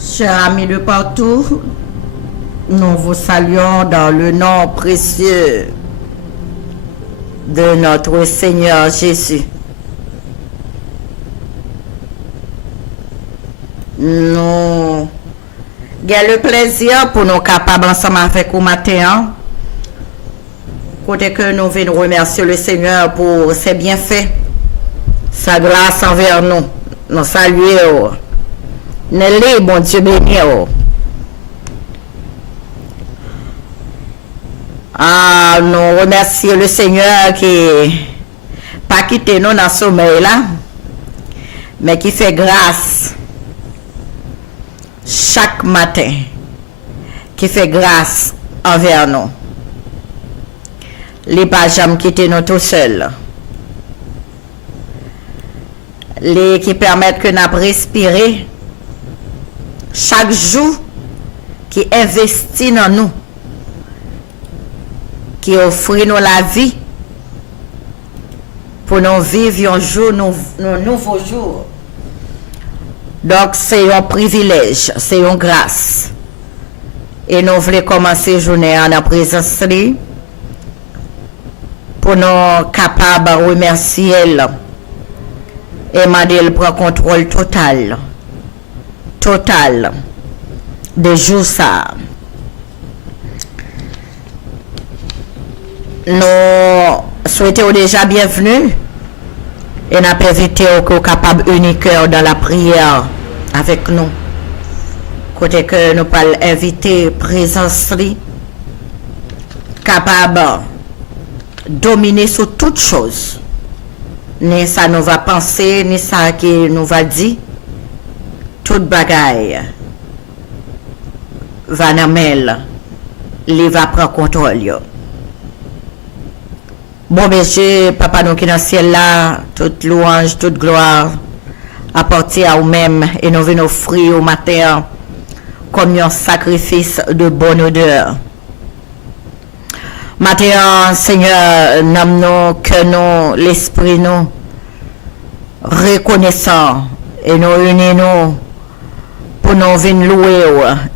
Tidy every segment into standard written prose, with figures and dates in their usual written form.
Chers amis de partout, nous vous saluons dans le nom précieux de notre Seigneur Jésus. Nous avons le plaisir pour nous capables ensemble avec vous matin. Côté que nous venons remercier le Seigneur pour ses bienfaits, sa grâce envers nous. Nous saluons. Nelly, bon Dieu béni. Nous remercions le Seigneur qui pas quitté nous dans le sommeil là, mais qui fait grâce chaque matin, qui fait grâce envers nous. Les pas jamais quitté nous tout seuls. Les qui permettent que nous respirer chaque jour, qui investit dans nous, qui offre nous la vie pour nous vivre un jour, nos nouveaux jours. Donc c'est un privilège, c'est une grâce. Et nous voulons commencer la journée en la présence de pour nous capables de remercier elle et demander le prend contrôle total de jour ça. Nous souhaitons déjà bienvenue et nous avons invité au capable uniqueur dans la prière avec nous. Côté que nous parlons inviter présence capable dominer sur toute chose. Ni ça nous va penser, ni ça qui nous va dire. Toute bagaille va namel, il va prendre contrôle. Bon monsieur, papa nous qui dans le ciel là, toute louange, toute gloire apportée à vous-même et nous venons offrir au matin comme un sacrifice de bonne odeur. Matin, Seigneur, nous que nous, l'esprit nous, reconnaissant et nous unissons pour nous venir louer,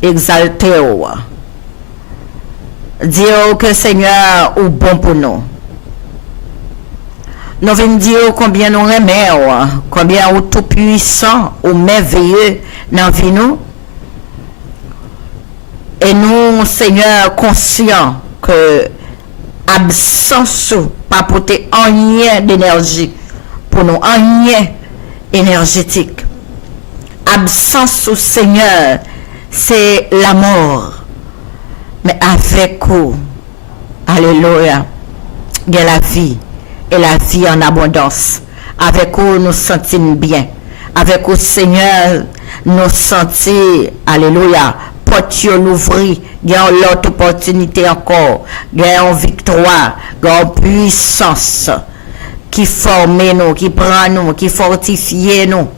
exalter. Dire que Seigneur est bon pour nous. Nous venons dire combien nous aimons, combien nous tout puissant ou merveilleux dans la vie nous. Et nous, Seigneur, conscients que absence pas porter rien d'énergie pour nous, rien énergétique. Absence au Seigneur, c'est la mort. Mais avec vous, alléluia, il y a la vie et la vie en abondance. Avec vous, nous sentons bien. Avec vous, Seigneur, nous sentons, alléluia, porte l'ouvrir, il y a l'autre opportunité encore, il y a une victoire, il y a une puissance qui forme nous, qui prend nous, qui fortifie nous.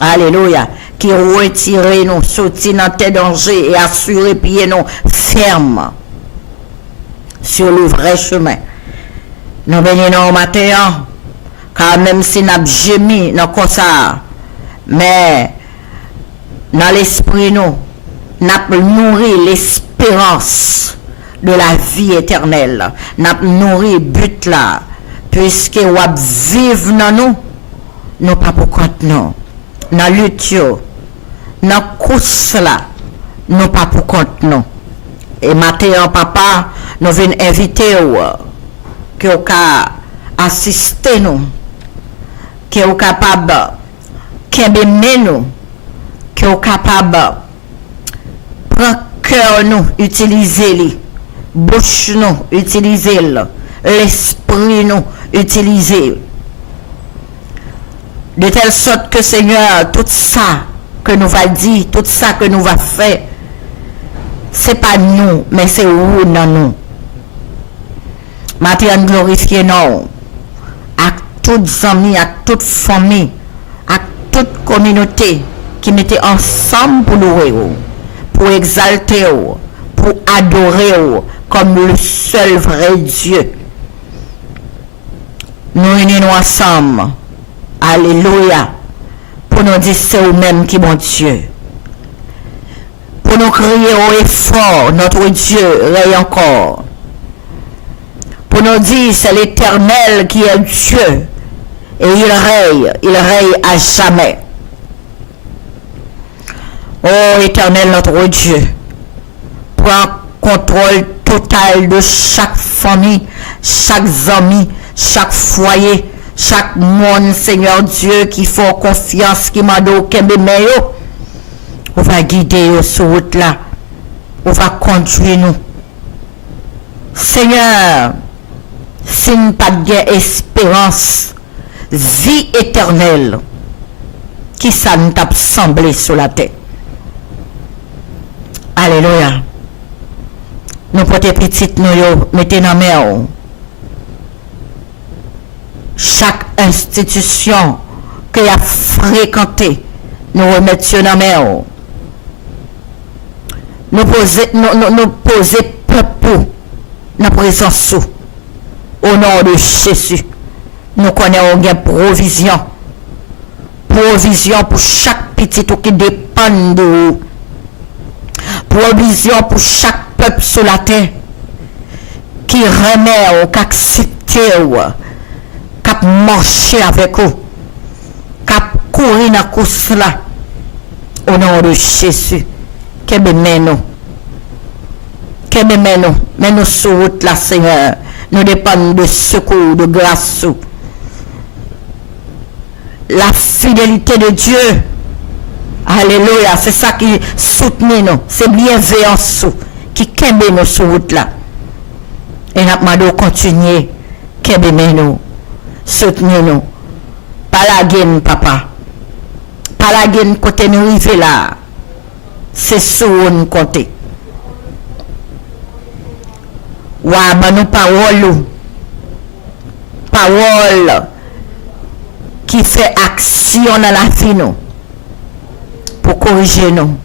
Alléluia. Qui retire nous, sortir dans tes dangers et assurer pied nous ferme sur le vrai chemin. Nous bénissons au matin, car même si nous avons gémi dans comme ça, mais dans l'esprit nous avons nourri l'espérance de la vie éternelle. Nous avons nourri le but là, puisque nous vivons dans nous pas pour compte nous. Dans lutte, dans la course là, nous pas pour compte nous. Et maintenant, papa, nous venons inviter que vous assister nous, que vous capable de nous, que vous capable prendre cœur nous, utiliser les bouche nous, utiliser l'esprit nous, utiliser. De telle sorte que Seigneur, tout ça que nous va dire, tout ça que nous va faire, c'est pas nous, mais c'est vous dans nous. Maintenant, glorifier nous, à toutes amis, à toute famille, à toute communauté qui mettait ensemble pour louer, pour exalter, pour adorer comme le seul vrai Dieu. Nous unissons ensemble. Alléluia. Pour nous dire c'est vous-même qui bon Dieu. Pour nous crier haut et fort, notre Dieu règne encore. Pour nous dire, c'est l'Éternel qui est Dieu. Et il règne à jamais. Oh Éternel, notre Dieu, prends contrôle total de chaque famille, chaque ami, chaque foyer, chaque monde, Seigneur Dieu, qui font confiance, qui m'a donné aucun bémeyo. On va guider sur route là. On va conduire nous. Seigneur, si nous pas de espérance, vie éternelle, qui ça nous t'a semblé sur la terre. Alléluia. Nous portons petites nous mettez dans la main. Chaque institution que a fréquenté, nous remettons dans la main. Nous poser peuple dans la présence au nom de Jésus. Nous connaissons une provision. Provision pour chaque petit qui dépend de vous. Provision pour chaque peuple sur la terre qui remet ou qui accepte ou qui marche avec vous, qui courir dans la course là. Au nom de Jésus. Que nous. Mais nous sur route là, Seigneur. Nous dépendons de secours, de grâce. La fidélité de Dieu. Alléluia. C'est ça qui soutient nous. C'est bienveillance qui kembe nous sur route là. Et nous demandons continuer. Kembe nous. Soutenir nous. Pas la gaine, papa. Pas la gaine côté nous arriver là. C'est sur nous compter. Wa ba nous parole qui fait action dans la vie nous pour corriger nous,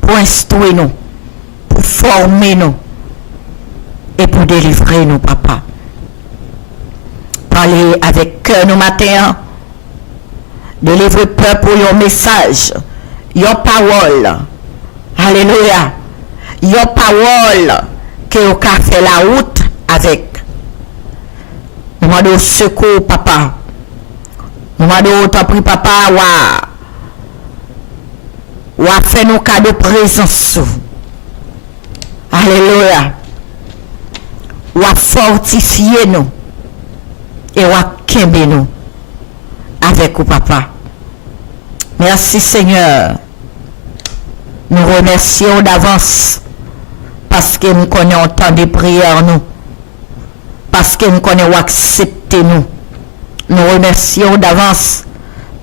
pour instruire nous, pour former nous et pour délivrer nous, papa. Parler avec cœur nous matin, délivrer peuple pour un message, une parole. Alléluia. Une parole que vous avez fait la route avec. Nous demandons secours, papa. Nous demandons autant pris, papa, ou a fait nos cas de présence. Alléluia. Ou a fortifié nous. Et ou a kembe nous. Avec vous, papa. Merci, Seigneur. Nous remercions d'avance. Parce que nous connaissons tant de prières, nous. Parce que nous connaissons accepter nous. Nous remercions d'avance.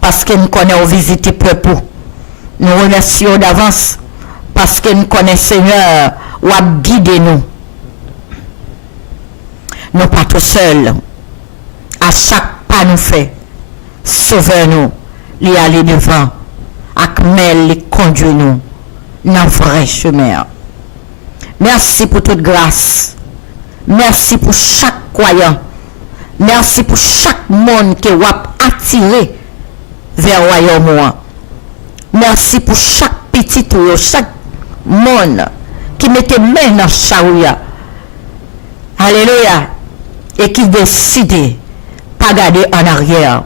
Parce que nous connaissons visiter peuple. Nous remercions d'avance. Parce que nous connaissons Seigneur ou à guider nous. Nous pas tout seuls. À chaque pas nous fait. Sauvez-nous. Les aller devant. Akmel les conduit nous. Dans le vrai chemin. Merci pour toute grâce. Merci pour chaque croyant. Merci pour chaque monde qui va attiré vers le royaume. Merci pour chaque petit ou chaque monde qui mettait main dans chaouya. Alléluia. Et qui décide pas garder en arrière.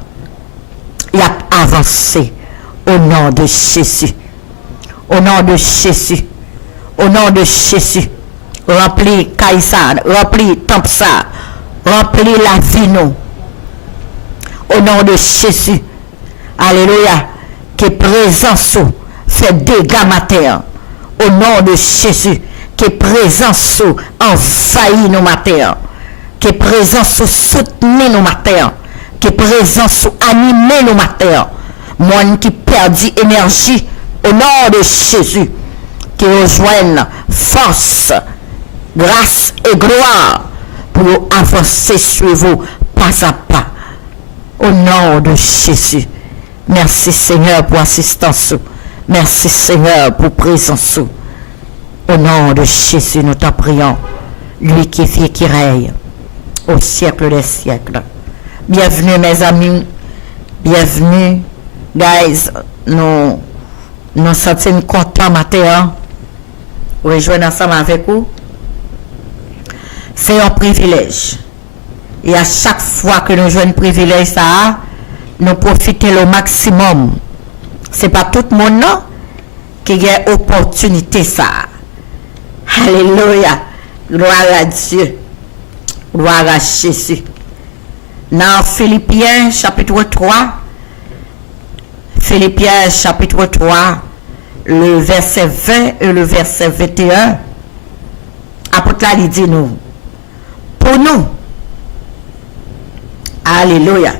Il a avancé au nom de Jésus. Au nom de Jésus. Au nom de Jésus, remplis Kaïsa, remplis Tampsa, remplis la vie nous. Au nom de Jésus, alléluia, que présence fait dégâts matin. Au nom de Jésus, que présence envahit nos matins. Que présence soutenir nos matins. Que présence animer nos matins. Moi qui perdit énergie, au nom de Jésus. Qui rejoignent force, grâce et gloire pour avancer sur vous pas à pas. Au nom de Jésus. Merci Seigneur pour assistance. Merci Seigneur pour présence. Au nom de Jésus, nous t'en prions. Lui qui vit, qui règne au siècle des siècles. Bienvenue mes amis. Bienvenue. Guys, nous sommes contents matin. rejoindre ensemble avec vous. C'est un privilège. Et à chaque fois que nous jouons un privilège, ça, nous profitons le maximum. C'est pas tout le monde non, qui a opportunité ça. Alléluia. Gloire à Dieu. Gloire à Jésus. Dans Philippiens chapitre 3, Philippiens chapitre 3, le verset 20 et le verset 21, apôtre là, il dit nous, pour nous, alléluia,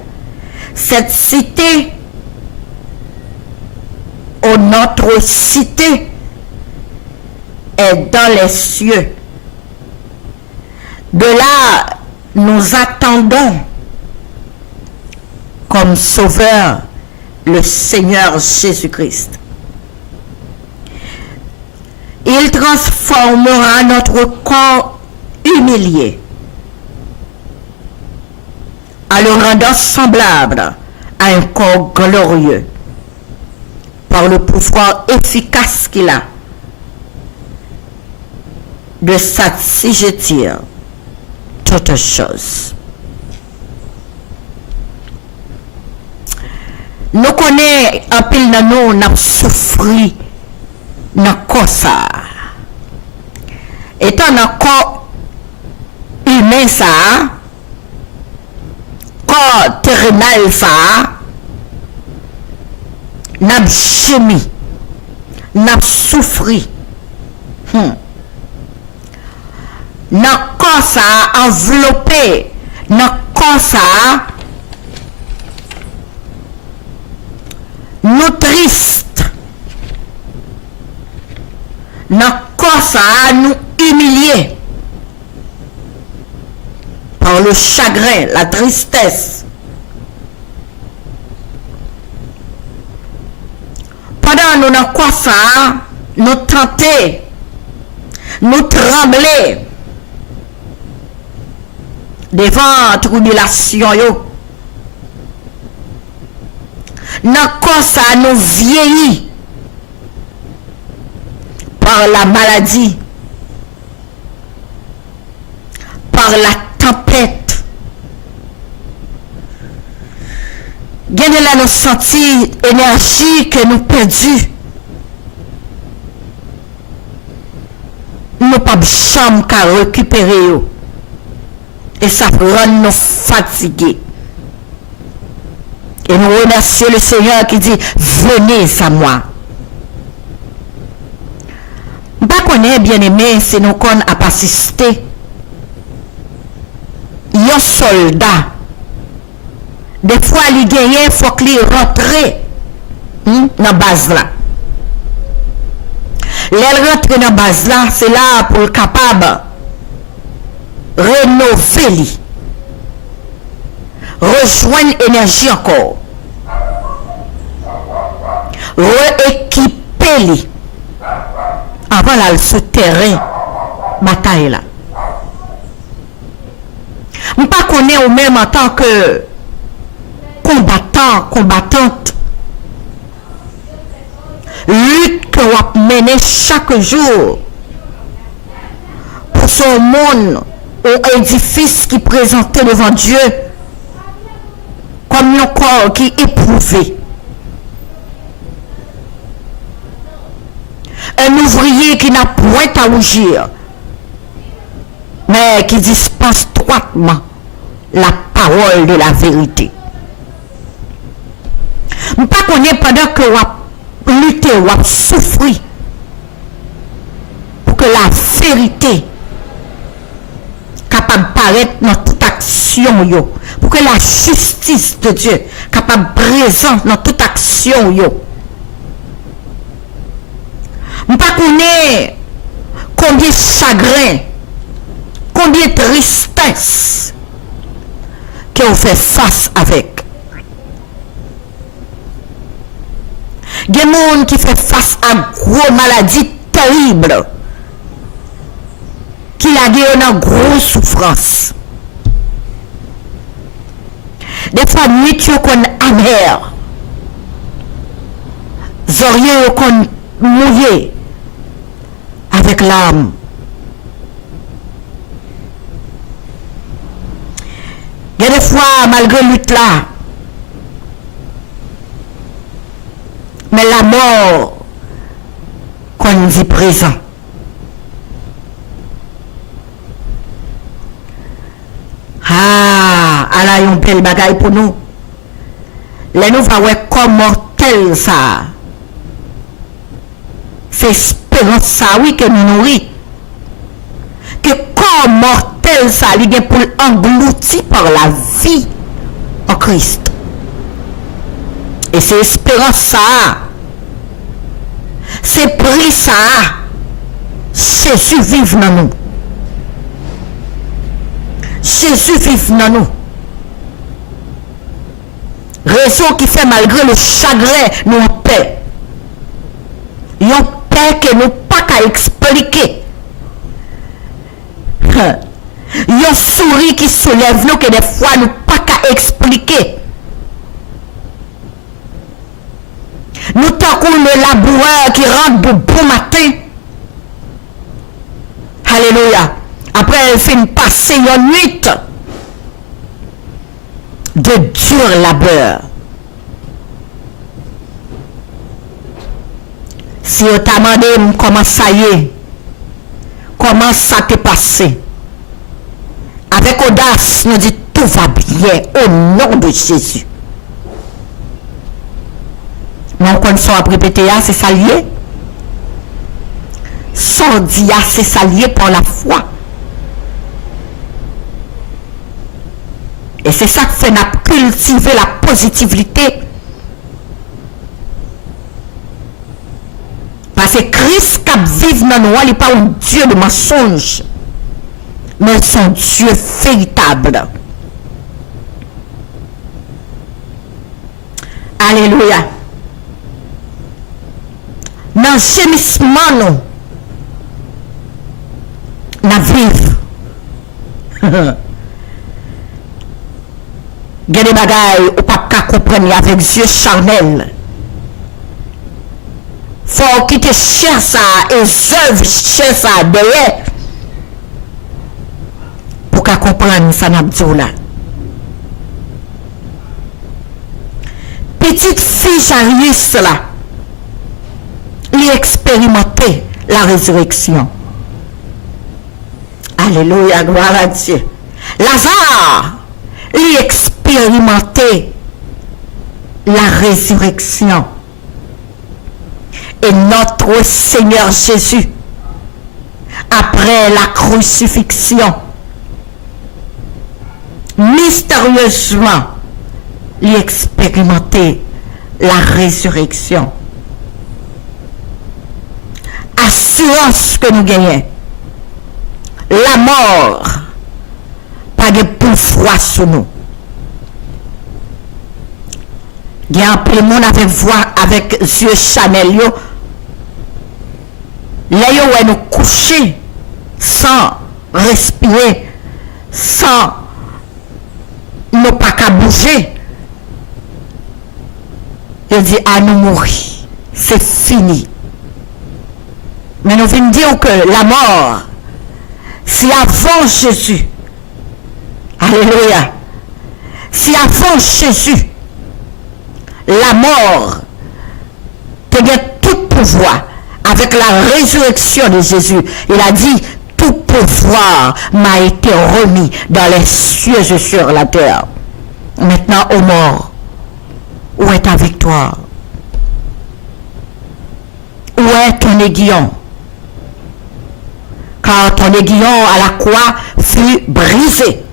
cette cité, ou notre cité, est dans les cieux. De là, nous attendons comme sauveur le Seigneur Jésus-Christ. Il transformera notre corps humilié en le rendant semblable à un corps glorieux par le pouvoir efficace qu'il a de s'assujettir toutes choses. Nous connaissons un pile de nous, nous souffert dans corps ça. Étant dans corps humain ça, corps terrenal ça, nous gémi, nous souffert. Dans corps ça enveloppé, dans corps ça nous tristes, dans corps ça nous humiliés par le chagrin, la tristesse. Pendant nous dans corps ça nous tenter, nous trembler devant tribulation yo. Dans corps ça nous vieillit par la maladie, par la tempête. Gagne là nous sentir énergie que nous perdu. Nous pas chambre qu'à récupérer yo. Et ça rend nous fatigués. Et nous remercions le Seigneur qui dit, venez à moi. Pas qu'on est bien aimé, c'est nous qu'on a assisté. Un soldat. Des fois, il gagne, il faut qu'il rentre dans la base là. L'elle rentre dans la base là, c'est là pour être capable de rénover, rejoindre l'énergie encore, rééquiper avant là ce terrain bataille là. On pas connaît au même en tant que combattant, combattante, lutte que vous menez chaque jour pour son monde ou édifice qui présentait devant Dieu comme un corps qui est éprouvé. Un ouvrier qui n'a point à rougir, mais qui dispense droitement la parole de la vérité. Je ne sais pas pendant que vous luttez, vous souffrez pour que la vérité capable de paraître dans toute action, pour que la justice de Dieu capable de présente dans toute action. Je ne sais pas combien de chagrin, combien de tristesse que vous faites face avec. Il y a des gens qui font face à gros maladies terribles, qui a une grosse souffrance. Des fois, nuit, tu es amer. Zorier, tu es mouillé. avec l'âme. Il y a des fois, malgré lutte là, mais la mort qu'on dit présent. Ah, là, il y a un bel bagaille pour nous. Là, nous va voir comment tel ça. C'est espérance ça, oui, que nous nourrit. Que corps mortel ça, il est pour englouti par la vie en Christ. Et c'est espérance ça. C'est prix ça. Jésus vive dans nous. Jésus vive dans nous. Raison qui fait malgré le chagrin, nous en paix. Une paix que nous pas qu'à expliquer. Yon souris qui soulève nous que des fois nous pas qu'à expliquer. Nous t'avons le laboureur qui rentre de bon matin. Alléluia. Après elle fait passer une nuit de dur labeur. Si on t'a demandé comment ça y est, comment ça t'est passé, avec audace, nous dit tout va bien au nom de Jésus. Mais encore une fois, après répéter, c'est ça lié. Sans dire, c'est ça lié par la foi. Et c'est ça qui fait cultiver la positivité. Parce que Christ qui vit dans nous, il n'est pas un Dieu de mensonge, mais c'est un Dieu véritable. Alléluia. Dans le gémissement, nous vivons. Il y a des bagailles ou pas qu'à comprendre avec yeux charnels. Faut quitter cher ça et œuvre cher ça derrière pour qu'à comprendre ça n'a pas là. Petite fille Jairus là, il expérimentait la résurrection. Alléluia, gloire à Dieu. Lazare, il expérimentait la résurrection. Et notre Seigneur Jésus, après la crucifixion, mystérieusement, il expérimentait la résurrection. Assurance que nous gagnons. La mort, pas de pouvoir sur nous. Il y a un peu de monde avec voix, avec yeux Chanel. Là, où nous coucher sans respirer, sans ne pas qu'à bouger. Il dit à nous mourir. C'est fini. Mais nous venons dire que la mort, si avant Jésus, alléluia, si avant Jésus, la mort, tu as tout pouvoir. Avec la résurrection de Jésus, il a dit, tout pouvoir m'a été remis dans les cieux et sur la terre. Maintenant, ô mort, où est ta victoire? Où est ton aiguillon? Car ton aiguillon à la croix fut brisé.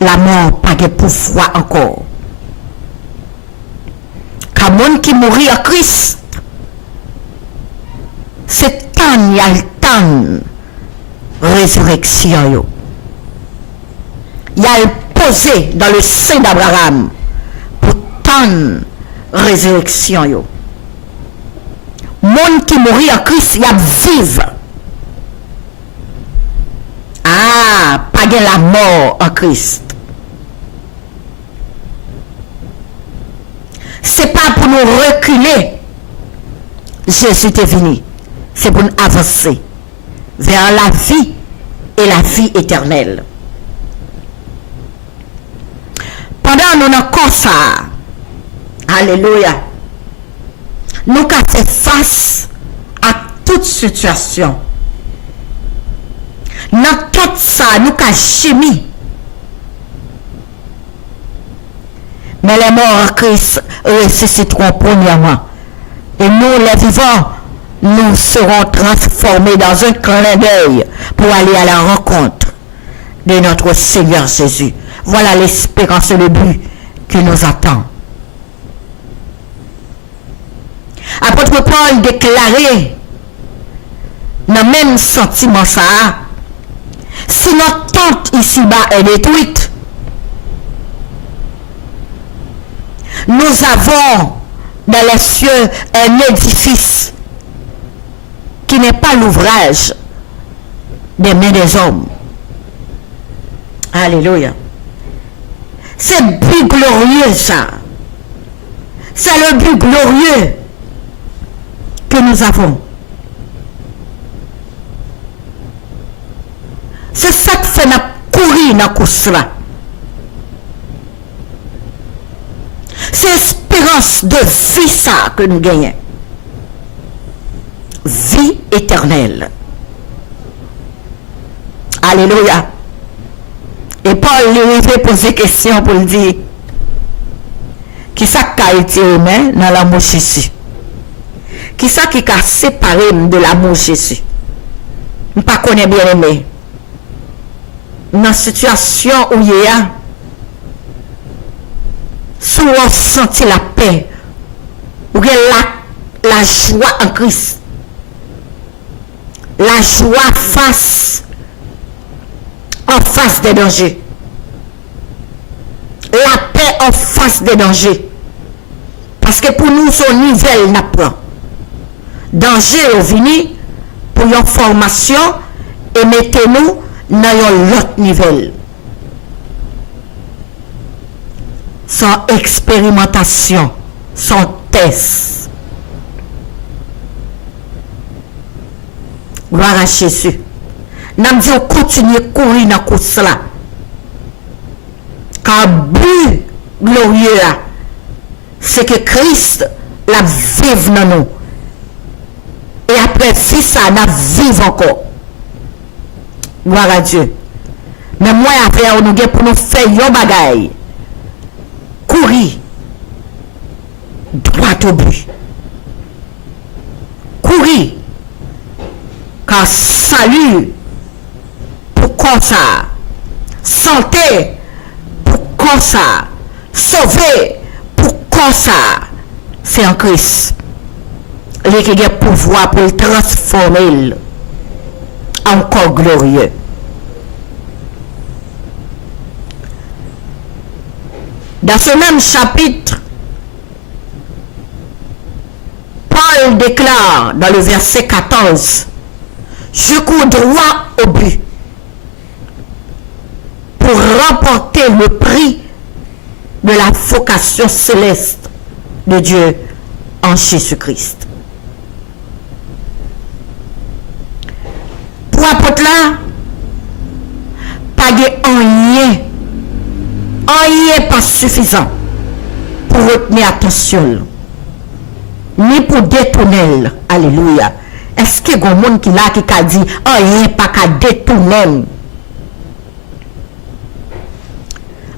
La mort pas de pouvoir encore. Car monde qui mourit en Christ, c'est tant il y a le temps résurrection. Il y a le posé dans le sein d'Abraham pour tant résurrection. Monde qui mourit en Christ, il y a vivre. Ah, pas de la mort en Christ. C'est pas pour nous reculer Jésus est venu. C'est pour nous avancer vers la vie et la vie éternelle. Pendant nous avons ça, alléluia, nous avons fait face à toute situation. Dans tout ça, nous avons chimie. Mais les morts en Christ ressusciteront premièrement. Et nous, les vivants, nous serons transformés dans un clin d'œil pour aller à la rencontre de notre Seigneur Jésus. Voilà l'espérance et le but qui nous attend. Apôtre Paul déclarait dans le même sentiment ça, si notre tente ici-bas est détruite, nous avons dans les cieux un édifice qui n'est pas l'ouvrage des mains des hommes. Alléluia. C'est le but glorieux ça. C'est le but glorieux que nous avons. C'est ça qui fait notre courir dans la course là. C'est l'espérance de vie ça que nous gagnons. Vie éternelle. Alléluia. Et Paul lui fait poser question pour lui dire qui ça qui a été humain dans l'amour de Jésus? Qui ça qui a séparé de l'amour de Jésus? Je ne connais pas bien aimé. Dans la situation où il y a, si on sentit la paix, ou la joie en Christ, la joie en face des dangers, la paix en face des dangers, parce que pour nous son niveau n'apprend danger au vini pour une formation et mettez-nous dans l'autre niveau. Sans expérimentation, sans test. Gloire à Jésus. Nous disons continuer à courir dans la course là. Car le but glorieux, c'est que Christ la vive dans nous. Et après, si ça, nous vivons encore. Gloire à Dieu. Mais moi, après, on nous pour nous faire un bagaille. Courir droit au but. Courir. Car salut, pourquoi ça? Santé, pourquoi ça? Sauver, pourquoi ça? C'est en Christ. Les qui ont pouvoir pour le transformer encore glorieux. Dans ce même chapitre, Paul déclare dans le verset 14, je cours droit au but pour remporter le prix de la vocation céleste de Dieu en Jésus-Christ. Pour apôtre là, pas de rien pas suffisant pour retenir attention, ni pour détourner. Alléluia. Est-ce qu'il y a un monde qui a dit rien pas qu'à détourner?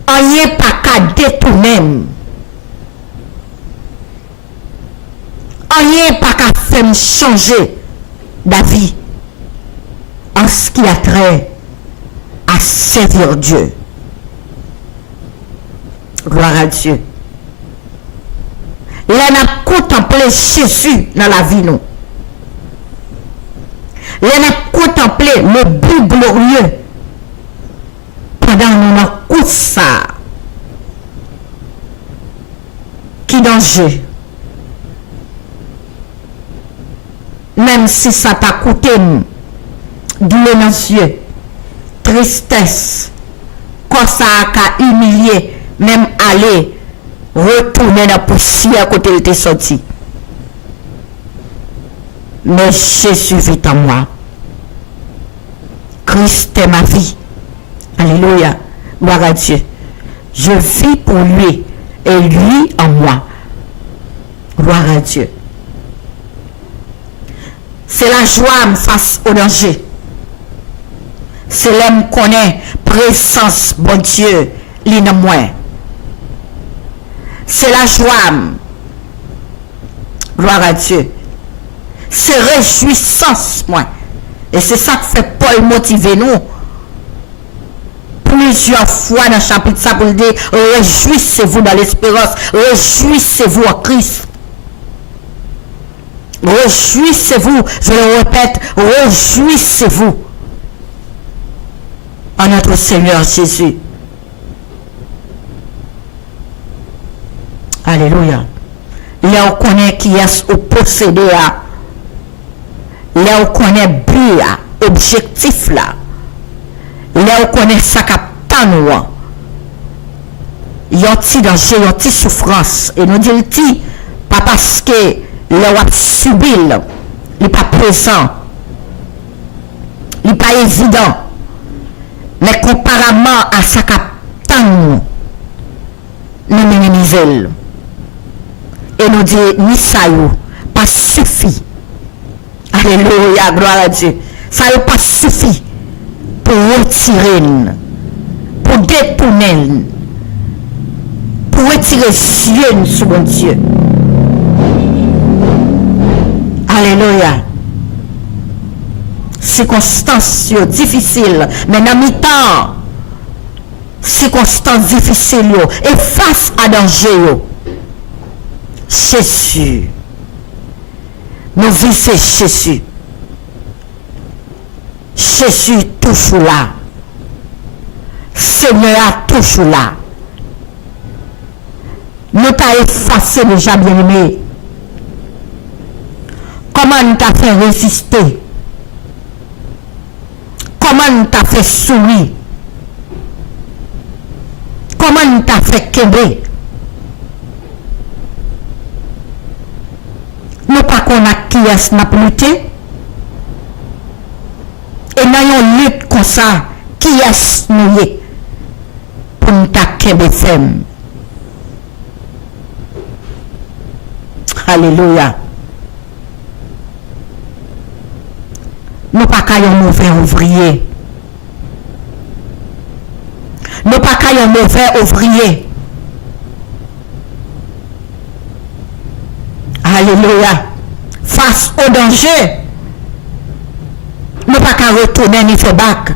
Rien pas qu'à détourner. Rien pas qu'à faire changer d'avis en ce qui a trait à servir Dieu. Gloire à Dieu. Là, on a contemplé Jésus dans la vie, nous. Là, on a contemplé le but glorieux pendant nous avons coûté ça. Qui danger? Même si ça t'a coûté douleur dans les yeux, tristesse, quand ça a humilié, même aller, retourner dans la poussière côté de tes sorti. mais Jésus vit en moi. Christ est ma vie. Alléluia. Gloire à Dieu. Je vis pour lui et lui en moi. Gloire à Dieu. C'est la joie face au danger. C'est l'homme qui connaît présence, bon Dieu, l'in moi. C'est la joie. Gloire à Dieu. C'est réjouissance, moi. Et c'est ça que fait Paul motiver nous. Plusieurs fois dans le chapitre ça pour dire réjouissez-vous dans l'espérance, réjouissez-vous en Christ. Réjouissez-vous, je le répète, réjouissez-vous en notre Seigneur Jésus. Alléluia. Là on connaît qui est au possédé à. Là on connaît but à, objectif là. Là on connaît ça qu'à nous. Yoti danger, yoti souffrance. Et nous disons pas parce que là on a subi, il n'est pas présent. Il n'est pas évident. Mais comparément à ça qu'à nous minimisons. Et nous disons, ni ça pas suffit. Alléluia, gloire à Dieu. Ça n'a pas suffi pour retirer, pour détourner, pour retirer cieux sur mon Dieu. Alléluia. Circonstances difficiles, mais dans mi-temps, circonstances difficiles, et face à danger, Jésus. Nous visons Jésus. Jésus toujours là. Seigneur toujours là. Nous t'as effacé déjà bien aimé. Comment nous t'a fait résister? Comment nous t'a fait sourire? Comment nous t'a fait québer? Nous pas qu'on a qui est n'a lutter. Et nous avons lutte comme ça, qui est nous pour nous t'acquérir femme. Alléluia. Nous pas qu'à un mauvais ouvrier. Nous pas qu'à un mauvais ouvrier. Alléluia. Face au danger, nous pas qu'à retourner ni faire bac.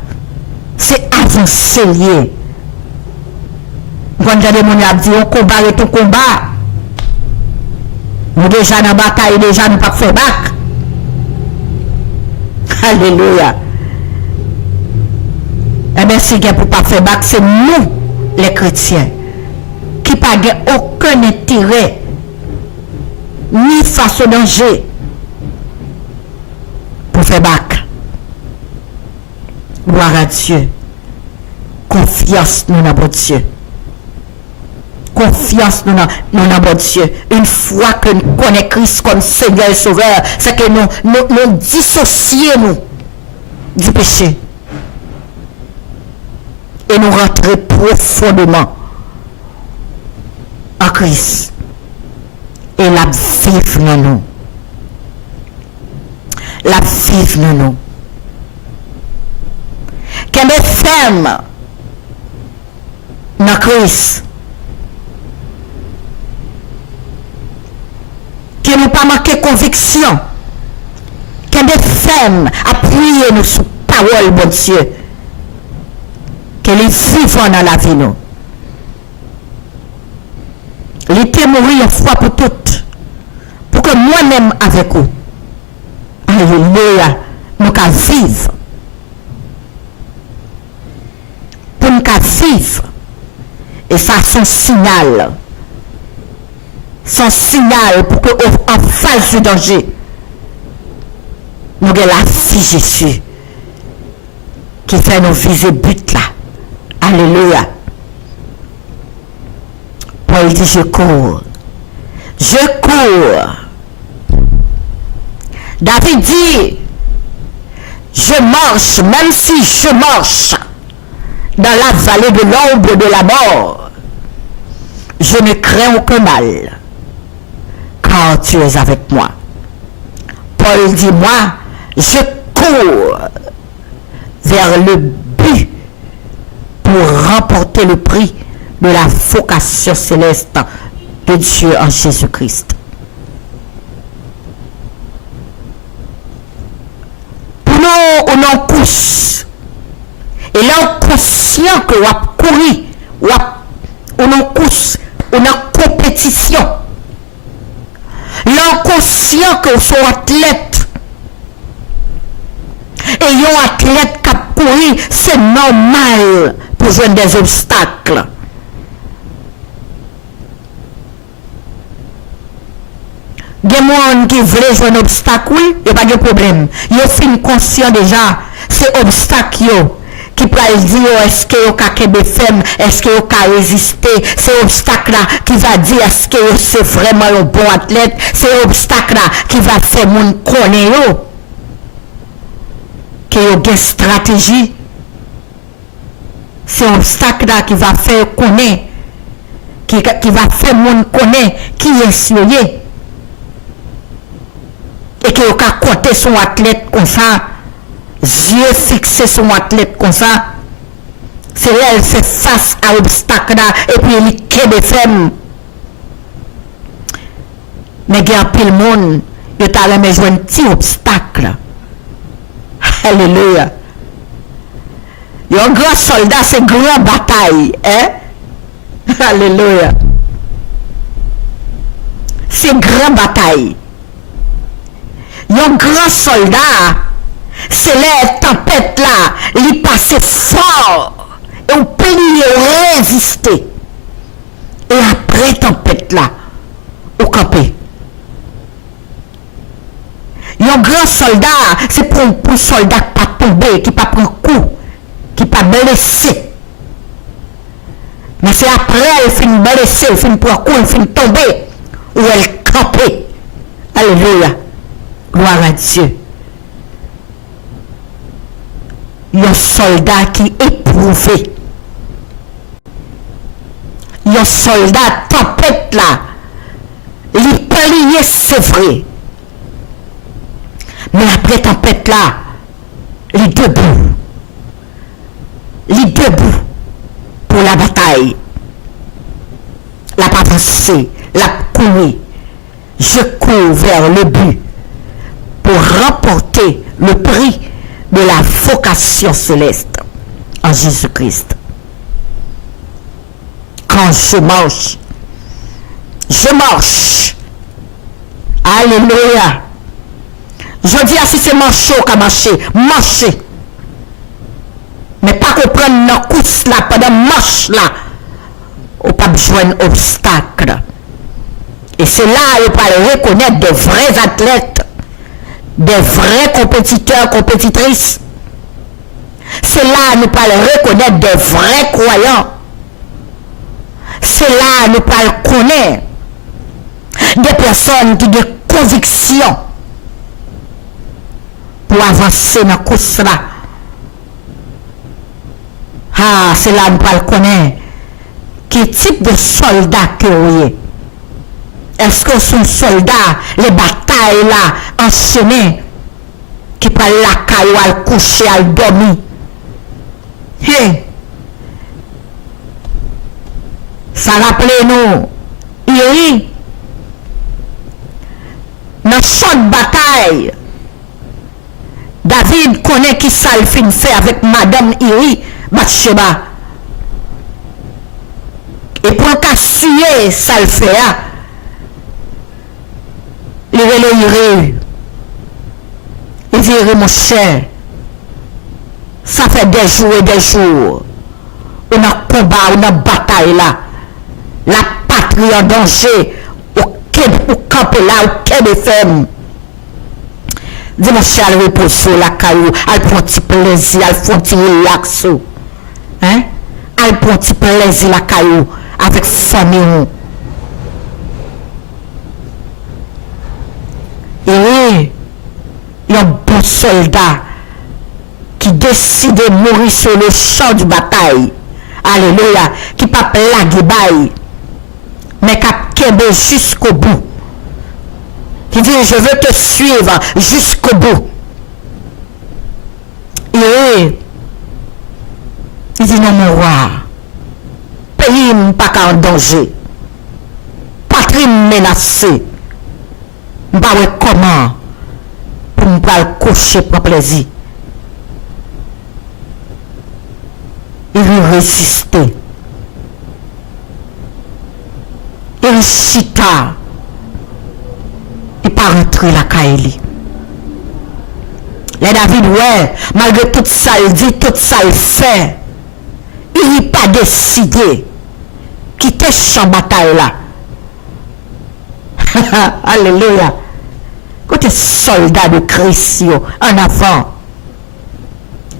C'est avancer lié. Quand j'ai des gens qui disent on combat et tout combat. Nous déjà dans la bataille, déjà nous pas faire bac. Alléluia. Eh bien, si vous pour pas faire bac, c'est nous, les chrétiens, qui n'avons aucun intérêt, ni face au danger, pour faire bac. Gloire à Dieu. Confiance nous dans notre Dieu. Confiance nous dans notre Dieu. Une fois que nous connaissons Christ comme Seigneur et Sauveur, c'est que nous dissocions du péché. Et nous rentrons profondément en Christ. Et la vive dans nous. La vive dans nous. Qu'elle est ferme dans Christ. Que nous pas manquer conviction. Qu'elle est ferme. Appuyez nous sur parole, bon Dieu. Qu'elle est vivante dans la vie, nous. Il était mort une fois pour toutes. Pour que moi-même avec vous. Alléluia. Nous qu'à vivre. Pour nous qu'à vivre. Et ça, son signal. Son signal pour que en face du danger, nous avons la vie Jésus qui fait nous viser but là. Alléluia. Paul dit je cours. Je cours. David dit, je marche, même si je marche dans la vallée de l'ombre de la mort, je ne crains aucun mal, car tu es avec moi. Paul dit, moi, je cours vers le but pour remporter le prix de la vocation céleste de Dieu en Jésus-Christ. Pour nous, on en pousse. Et là, on est conscient que on a couru, on en pousse, on a compétition. Là, on est conscient que on sont athlètes. Et un athlète qui a couru, c'est normal pour jouer des obstacles. Il y a des gens qui veulent jouer un obstacle, oui, il n'y a pas de problème. Ils sont conscients déjà, c'est obstacle qui peut dire est-ce que vous avez fait, est-ce que vous avez résisté, c'est obstacle là qui va dire est-ce que c'est vraiment un bon athlète, c'est obstacle là qui va faire mon connaître que vous avez une stratégie, c'est obstacle là qui va faire connaître, qui va faire mon connaître qui est sérieux. Et que vous avez compté son athlète comme ça, yeux fixés sur son athlète comme ça, c'est là elle fait face à l'obstacle là, et puis il est de femme. Mais il y a pile monde, il t'a jamais joué un petit obstacle. Alléluia. Il y a un grand soldat, c'est une grande bataille. Hein? Alléluia. C'est une grande bataille. Il y a un grand soldat, c'est la tempête là, il passe fort, et on peut y résister. Et après tempête là, on campe. Il y a un grand soldat, c'est pour un soldat qui pas tomber, qui pas prendre coup, qui pas blessé. Mais c'est après elle finit blessé, elle finit prendre coup, elle finit tomber, ou elle campe. Alléluia. Gloire à Dieu. Il y a un soldat qui est éprouvé. Il y a un soldat tempête là. Il plié, c'est vrai. Mais après tempête là, il est debout. Il est debout pour la bataille. La avancée, la courir. Je cours vers le but pour remporter le prix de la vocation céleste en Jésus-Christ. Quand je marche. Alléluia. Je dis à si c'est marcher ou qu'à marcher. Mais pas qu'on prenne nos course là, pendant marche là, ou pas besoin d'obstacle. Et c'est là qu'on peut reconnaître de vrais athlètes, des vrais compétiteurs, compétitrices. C'est là nous pouvons reconnaître des vrais croyants. C'est là nous pouvons connaître des personnes qui ont des convictions pour avancer dans la course là. Ah, c'est là nous pouvons connaître quel type de soldat que vous êtes. Est-ce que son soldat, les batailles là, enchaînées, qui parle la caillou, à coucher, à dormir? Hey. Ça rappelle nous, hier, dans chaque bataille, David connaît qui ça le fin fait avec Madame Iri, Bathsheba. Et pour casser ça le fait, il dit, mon cher, ça fait des jours et des jours. On a combat, on a bataille là. La patrie en danger. Au camp là, au quai de ferme. Dis mon cher, elle repose sur la caillou. Elle prend un petit plaisir, elle prend un petit relax. Hein? Elle prend un petit plaisir la caillou avec famille. Et oui, un bon soldat qui décide de mourir sur le champ de bataille. Alléluia. Qui pas plaguer bail, mais qui a jusqu'au bout. Qui dit, je veux te suivre jusqu'au bout. Et il dit, non, mon roi, pays n'est pas en danger. Patrie menacée. Je ne sais pas comment pour ne pas le cocher pour plaisir. Il résistait. Il chita. Il pas rentré la Kaeli. Les David, ouais, malgré tout ça, il dit, tout ça, il fait. Il n'est pas décidé. Quitter champ bataille là. Alléluia. Côté soldat de Christ, en avant.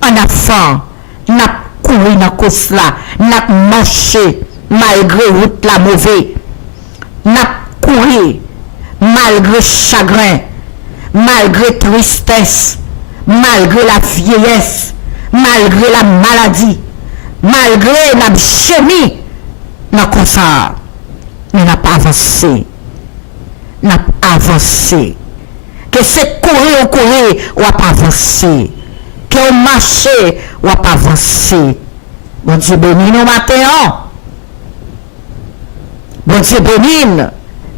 En avant. N'a couru dans cause là. N'a marché malgré route la mauvaise. N'a couru malgré chagrin, malgré tristesse, malgré la vieillesse, malgré la maladie, malgré la chimie, n'a comme ça, n'a pas avancé, n'a pas avancé. Que c'est courir, ou pas avancer. Que on marche, ou pas avancer. Bon Dieu béni nous matin. Bon Dieu béni,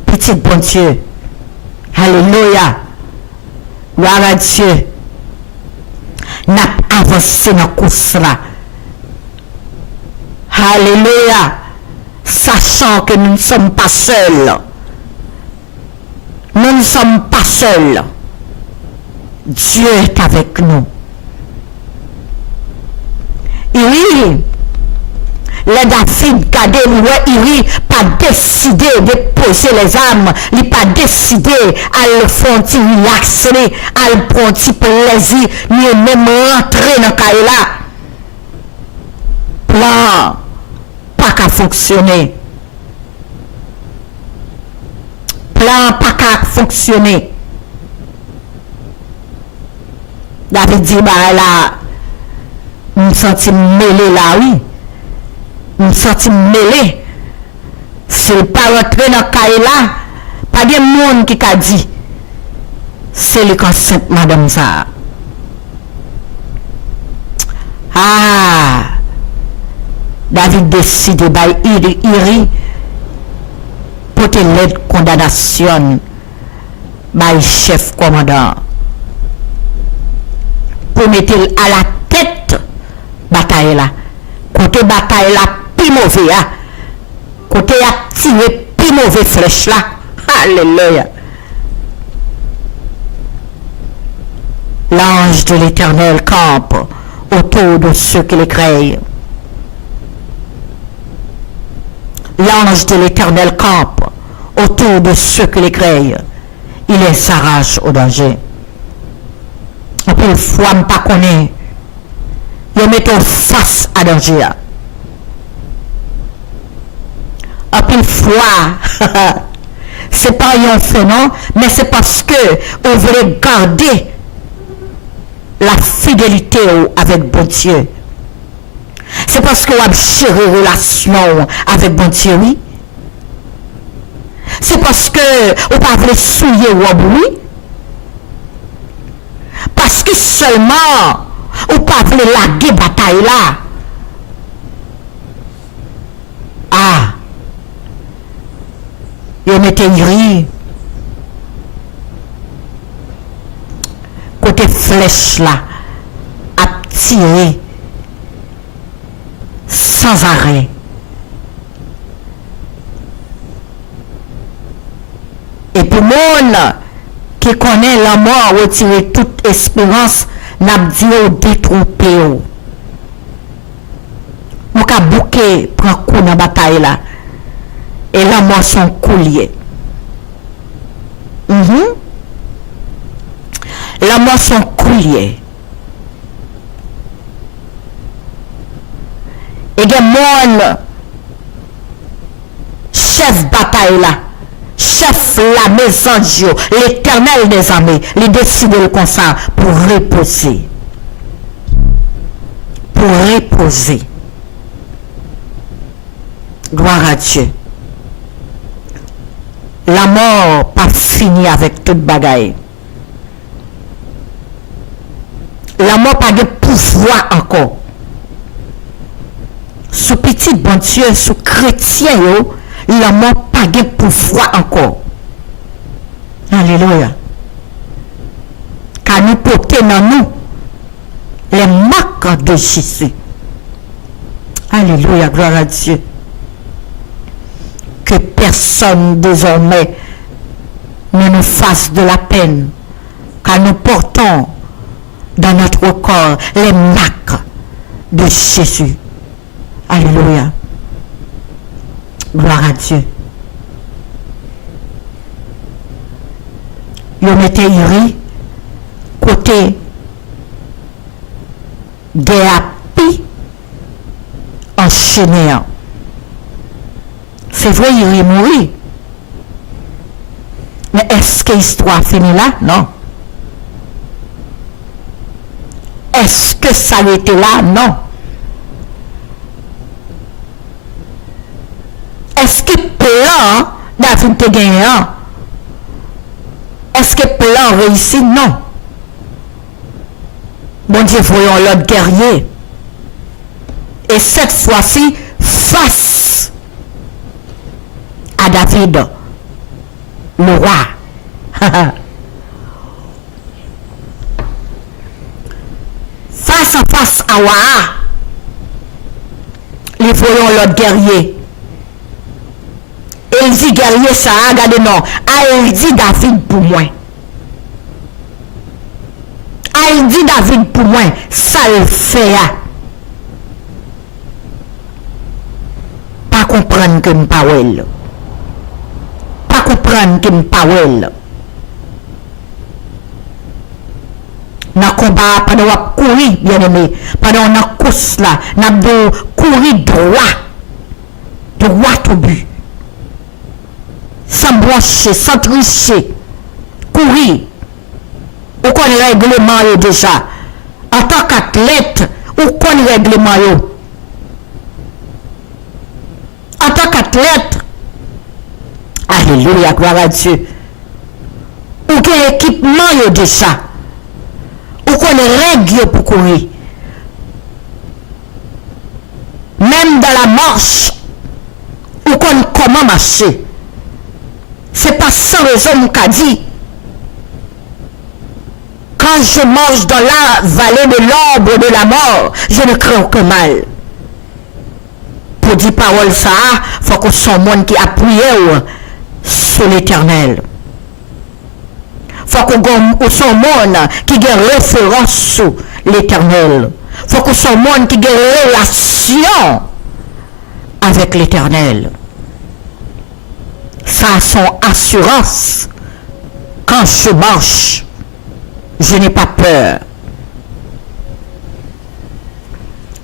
petit bon Dieu. Alléluia. Gloire à Dieu. N'a avancé dans la course là. Alléluia. Sachant que nous ne sommes pas seuls. Nous ne sommes pas seuls. Dieu est avec nous. Et oui, les David Kadé, il n'a pas décidé de poser les âmes, il n'a pas décidé à le faire relaxer, à le prendre un petit plaisir, ni même rentrer dans le cahier là. Plan, pas qu'à fonctionner. Plan, pas qu'à fonctionner. David dit, bah là, je me sens mêlé là, oui. Je me sens mêlé. Si le pas rentré dans le cahier là, pas de monde qui a dit. C'est le concept, madame ça. Ah! David décide de Iri pour te l'aide condamnation by chef commandant. Pour mettre à la tête bataille là. Côté bataille là, plus mauvais. Côté a tiré plus mauvais flèche là. Alléluia. L'ange de l'Éternel campe autour de ceux qui les créent. L'ange de l'Éternel campe autour de ceux qui les créent. Il les arrache au danger. Et puis, fois, je ne pas connaître. Ils mettent face à danger. Et puis, fois, c'est pas un fait, non, mais c'est parce que on veut garder la fidélité avec bon Dieu. C'est parce que vous avez chéri relation avec bon Dieu, oui. C'est parce que vous ne pouvez pas souiller ou oui. Parce que seulement vous ne pouvez pas laguer bataille là. Ah. Vous mettez gris. Côté flèche là, à tirer sans arrêt. Et pour moi, qui connaît la mort, retirer toute espérance, n'a dit au détromper. Nous avons bouqué prend coup dans la bataille là. Et la mort son coulier. La mort son coulier. Et des monde chef bataille là, chef la maison Dieu, l'Éternel des armées, il décide le comme ça pour reposer. Pour reposer. Gloire à Dieu. La mort pas fini avec toute bagaille. La mort pas de pouvoir encore. Sous petit bon Dieu, sous chrétien, la mort pas de pouvoir encore. Alléluia. Car nous portons dans nous les marques de Jésus. Alléluia, gloire à Dieu. Que personne désormais ne nous fasse de la peine, car nous portons dans notre corps les marques de Jésus. Alléluia. Gloire à Dieu. Yo mettez Yuri côté des apis enchaînés. C'est vrai, il est mort. Mais est-ce que l'histoire finit là? Non. Est-ce que ça a été là? Non. Est-ce que plan David te gagné? Est-ce que plan réussit? Non. Bon Dieu, voyons l'autre guerrier. Et cette fois-ci, face à David, le roi. Face à face à Wa, les voyons l'autre guerrier. Et il dit guerrier ça, regardez non. Ah, il dit David pour moi. Ah, il dit David pour moi. Ça le fait. Pas comprendre que je ne pas well. Pas comprendre que je ne pas well. Dans le combat, pendant qu'on courir, bien aimé, pendant qu'on a course là, on a courir droit au but. Sans brancher, sans tricher, courir. Ou qu'on règlement déjà. En tant qu'athlète, ou qu'on règlement. En tant qu'athlète, alléluia, gloire à Dieu. Ou quel équipement déjà. Ou qu'on règle pour courir. Même dans la marche, ou qu'on comment marcher. C'est pas sans raison qu'a dit. Quand je marche dans la vallée de l'ombre de la mort, je ne crains aucun mal. Pour dire parole ça, il faut qu'on soit monde qui appuie sur l'Éternel. Il faut qu'on soit monde qui ait référence sur l'Éternel. Il faut qu'on soit monde qui ait relation avec l'Éternel. Ça a son assurance. Quand je marche, je n'ai pas peur.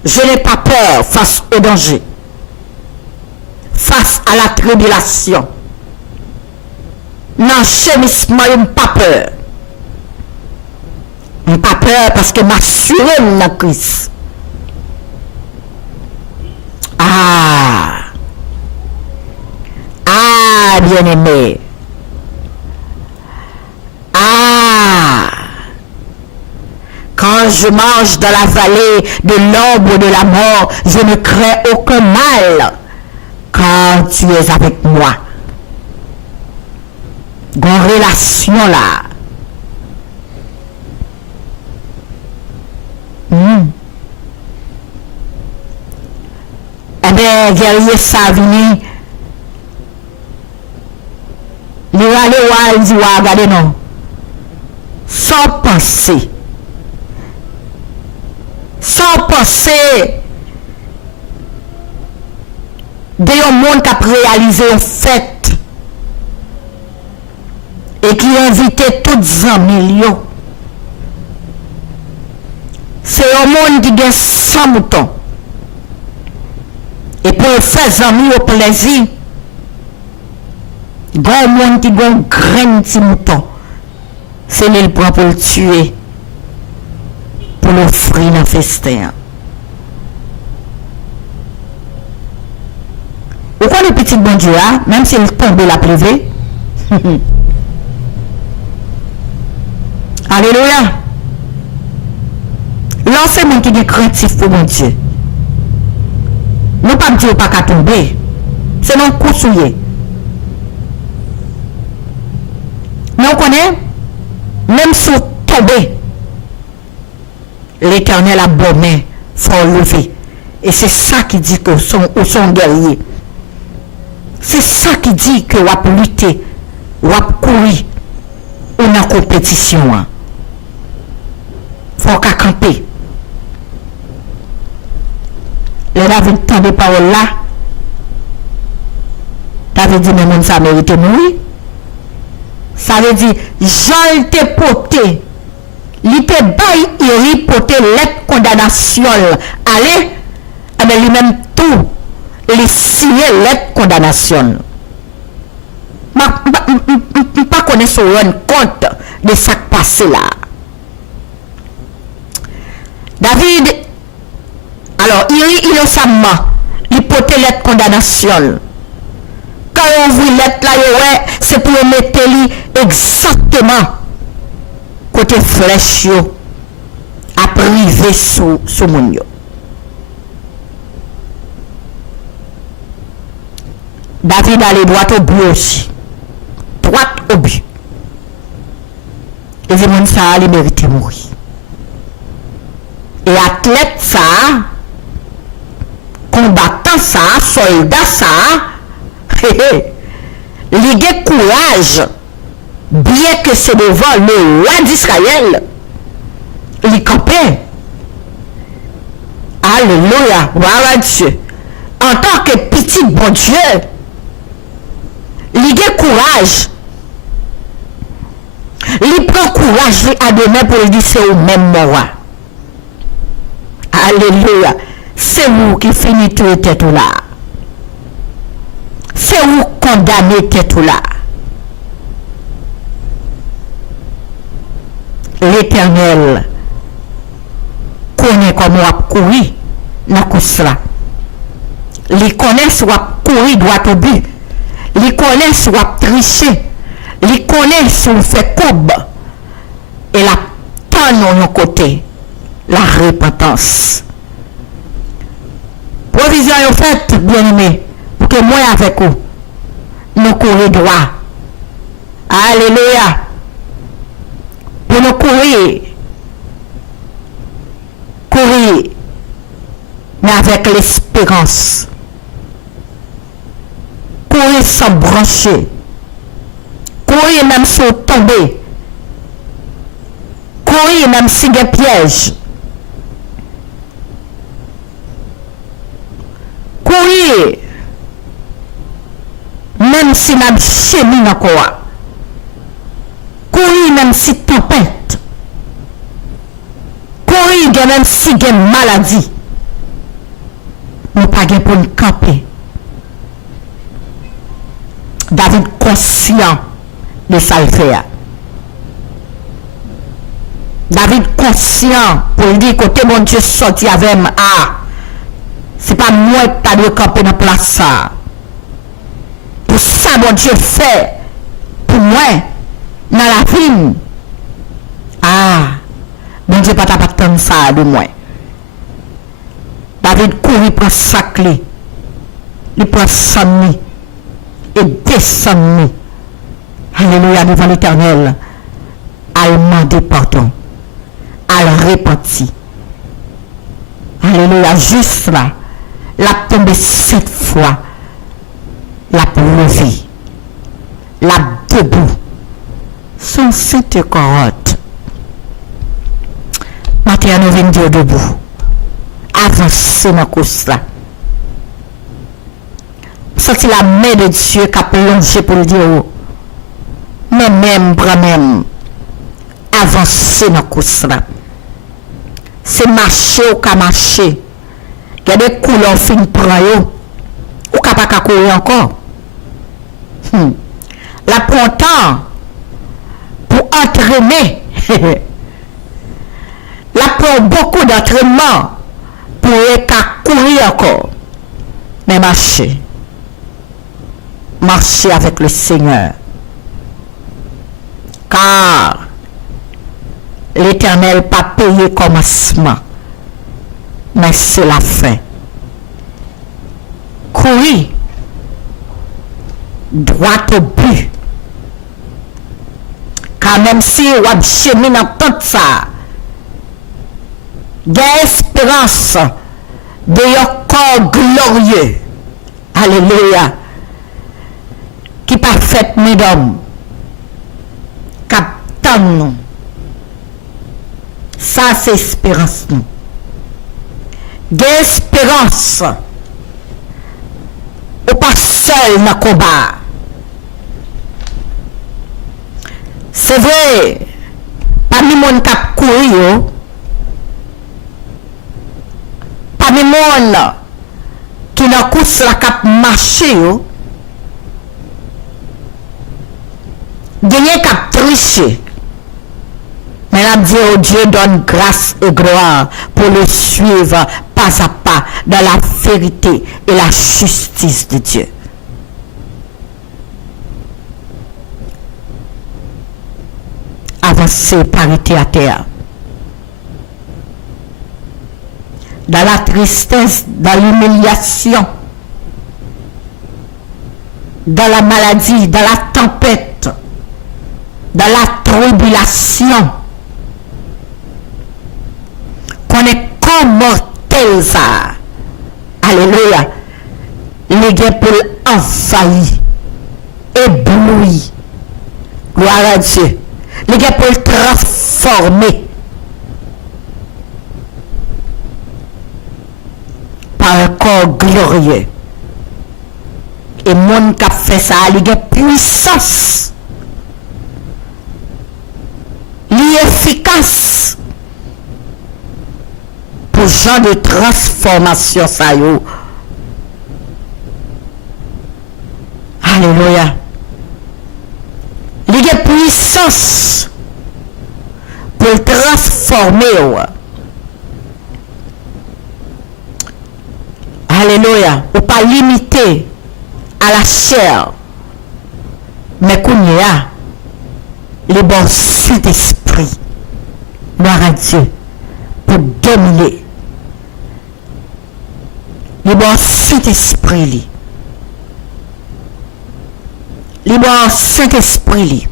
Je n'ai pas peur face au danger, face à la tribulation. Dans le chémissement, je n'ai pas peur. Je n'ai pas peur parce que m'assurer dans Christ. Bien-aimé. Quand je marche dans la vallée de l'ombre de la mort, je ne crains aucun mal, car tu es avec moi. Une relation là. Eh bien, guerrier Savini, il va aller voir, il dit, regardez non. Sans penser. Sans penser de un monde qui a réalisé une fête et qui a invité toutes les millions. C'est un monde qui a 100 moutons. Et pour faire amis au plaisir, Gon monde qui gon graine ti mouton. C'est lui le prend pour le tuer. Pour l'offrir dans festin. Ou quoi le petit bon Dieu là, même s'il tombe la privé. Alléluia. L'enseignement qui est craintif pour mon Dieu. Nous pas dire pas qu'à tomber. C'est non coup souillé. Nous connaissons, même si vous tombez, l'Éternel a bon main, faut lever. Et c'est ça qui dit que son guerrier. C'est ça qui dit que vous avez lutter, vous avez courir, ou dans la compétition. Faut qu'à camper. Le David tend des paroles là. David dit, mais même ça mérite de mourir. Ça veut dire, Jean te poté. Il te bail, il poté lettre condamnation. Allez, avec lui-même tout, il signe lettre condamnation. Je ne pas connaître son compte de ce qui passe là. David, alors, il innocemment, il poté lettre condamnation. Quand on ouvre lettre là, c'est pour mettre exactement côté flèche à priver sous mon yo. David allait droit au but aussi. Droit au but. Et les gens ça il mérite de mourir. Et athlète ça, combattant ça, soldat ça, il a courage, bien que c'est devant le roi d'Israël, il campait. Alléluia, voilà Dieu. En tant que petit bon Dieu, il a courage. Il prend courage à demain pour lui dire c'est au même moment. Alléluia. C'est vous qui finissez tête là. C'est vous condamnez tête là. L'Éternel connaît comment on courir dans course là. Il connaît soit courir droit au but. Il connaît soit tricher. Il connaît soit fait courbe. Et la tonne de côté la repentance. Provision est faite, bien-aimé, pour que moi avec vous, nous courons droit. Alléluia. Pour nous courir, mais avec l'espérance. Courir sans brancher. Courir même sans tomber. Courir même si il y a piège. Courir même si on a chemin encore. Courir même si tempête. Courir même si il y a maladie. Nous pas pour nous camper. David conscient de ça le faire. David conscient pour dire côté mon Dieu sorti avec moi. C'est pas moi qui t'ai de camper dans la place ça. Pour ça, mon Dieu fait pour moi dans la vie. Mon Dieu pas t'attendre ça de moi. David court, prend sa clé. Il prend son nid et descend. Alléluia devant l'Éternel. À demander pardon. À le repentir. Alléluia, juste là. La tombe 7 fois. La lever. La debout. Son sainte corotte. Maintenant, nous venons dire debout. Avancer dans la course là. Sorti la main de Dieu qui a plongé pour le dire. Mais même, bras même. Avancer dans la course là. C'est marcher ou qu'à marcher. Il y a des couleurs fin prend ou qu'à pas courir encore. La prend temps pour entraîner. La prend beaucoup d'entraînement pour courir encore. Mais marcher. Marcher avec le Seigneur. Car l'Éternel n'a pas payé commencement. Mais c'est la fin. Courir droit au but. Car même si on a chemin dans tout ça, il y a espérance de un corps glorieux. Alléluia. Qui pas fait mesdames. Captain nous. Ça c'est espérance nous. Il y a espérance. Ou pas seul dans le combat. C'est vrai, parmi les gens qui couru, parmi les gens qui n'a course la cap marché, gagné cap tricher. Mais la dit oh Dieu donne grâce et gloire pour le suivre pas à pas dans la vérité et la justice de Dieu. Avancer parité à terre. Dans la tristesse, dans l'humiliation, dans la maladie, dans la tempête, dans la tribulation. Qu'on est comme mortel ça. Alléluia. Les gars pour envahir, ébloui. Gloire à Dieu. Les gars pour transformer par un corps glorieux. Et mon qui a fait ça, il y a puissance. Il est efficace pour genre de transformation ça yo. Alléluia. Il y a puissance pour transformer. Alléluia. Ou pas limiter à la chair. Mais qu'on y a le bon Saint-Esprit. Gloire à Dieu. Pour dominer. Le bon Saint-Esprit. Le bon Saint-Esprit.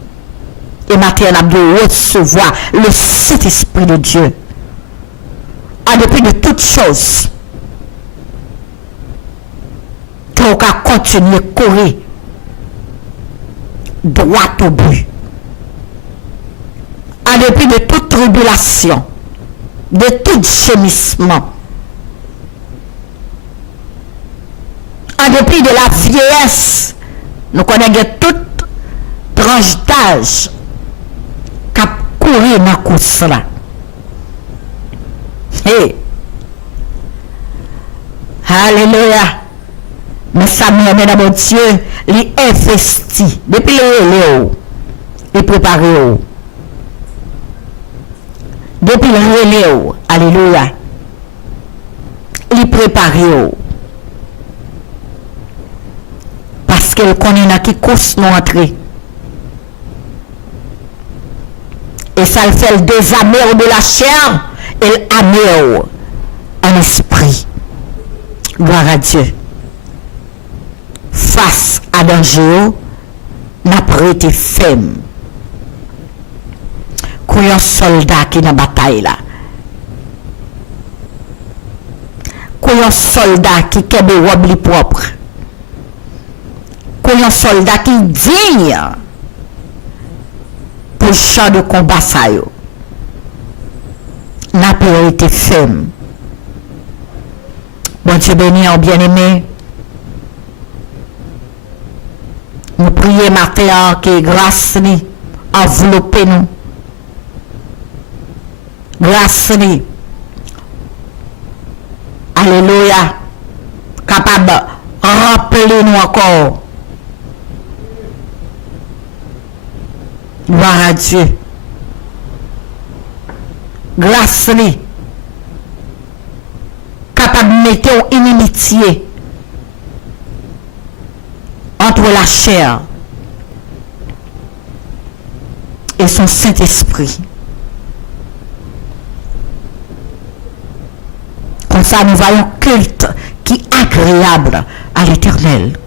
Et maintenant, on a de recevoir le Saint-Esprit de Dieu. En dépit de toutes choses. Qu'on va continuer à courir droit au but. En dépit de toute tribulation, de tout gémissement, en dépit de la vieillesse, nous connaissons toute tranche d'âge qui a couru dans la course là. Hey. Alléluia. Mais ça me mon Dieu, il investit. Depuis le relais, il prépare. Depuis le relais, alléluia. Il prépare. Parce qu'elle connaît qui course nous entrer. Et ça le fait le désamour de la chair et l'amour en esprit. Gloire à Dieu. Face à danger, n'a pas été ferme. Qu'il y a un soldat qui est dans la bataille là. Qu'il y a un soldat qui a des robes propres. Qu'il y a un soldat qui est digne pour le champ de combat ça. N'a pas été ferme. Bon Dieu béni, bien-aimé. Nous prions matin que grâce nous enveloppe nous. Grâce nous. Alléluia. Capable de remplir nous encore. Gloire à Dieu. Grâce li. Capable de mettre une inimitié entre la chair et son Saint-Esprit. Comme ça, nous voyons culte qui est agréable à l'Éternel.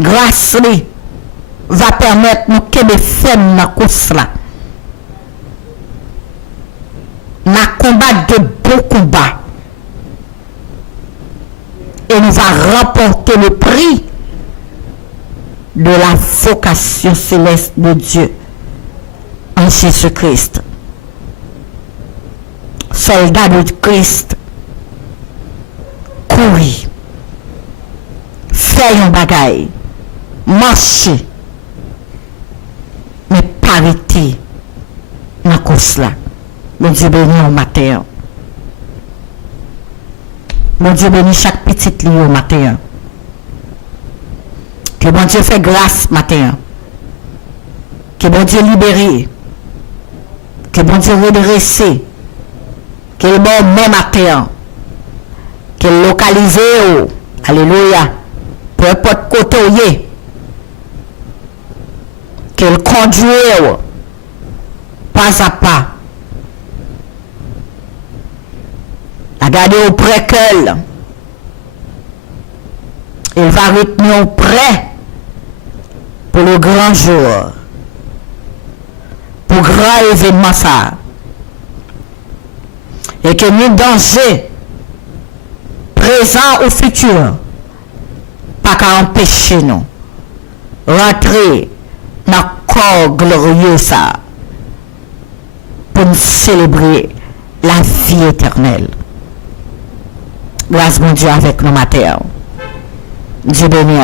Grâce li va permettre nous que les femmes dans course là. N'a combattre de beaux combats. Et nous va remporter le prix de la vocation céleste de Dieu en Jésus-Christ. Soldat de Christ, courir, faire un bagaille, marcher, mais pas arrêter dans la course là. Mon Dieu bénit au matin. Mon Dieu bénit chaque petite ligne au matin. Que mon Dieu fait grâce matin. Que mon Dieu libère. Que mon Dieu redresse. Que le bon même matin. Que localise. Alléluia. Peu importe côté où il est. Qu'elle conduit pas à pas. À garder auprès qu'elle. Il va retenir auprès pour le grand jour. Pour grand événement ça. Et que nous danger présent ou futur pas qu'à empêcher nous rentrer dans le corps glorieux ça pour nous célébrer la vie éternelle. Grâce mon Dieu avec nos matins. Dieu béni.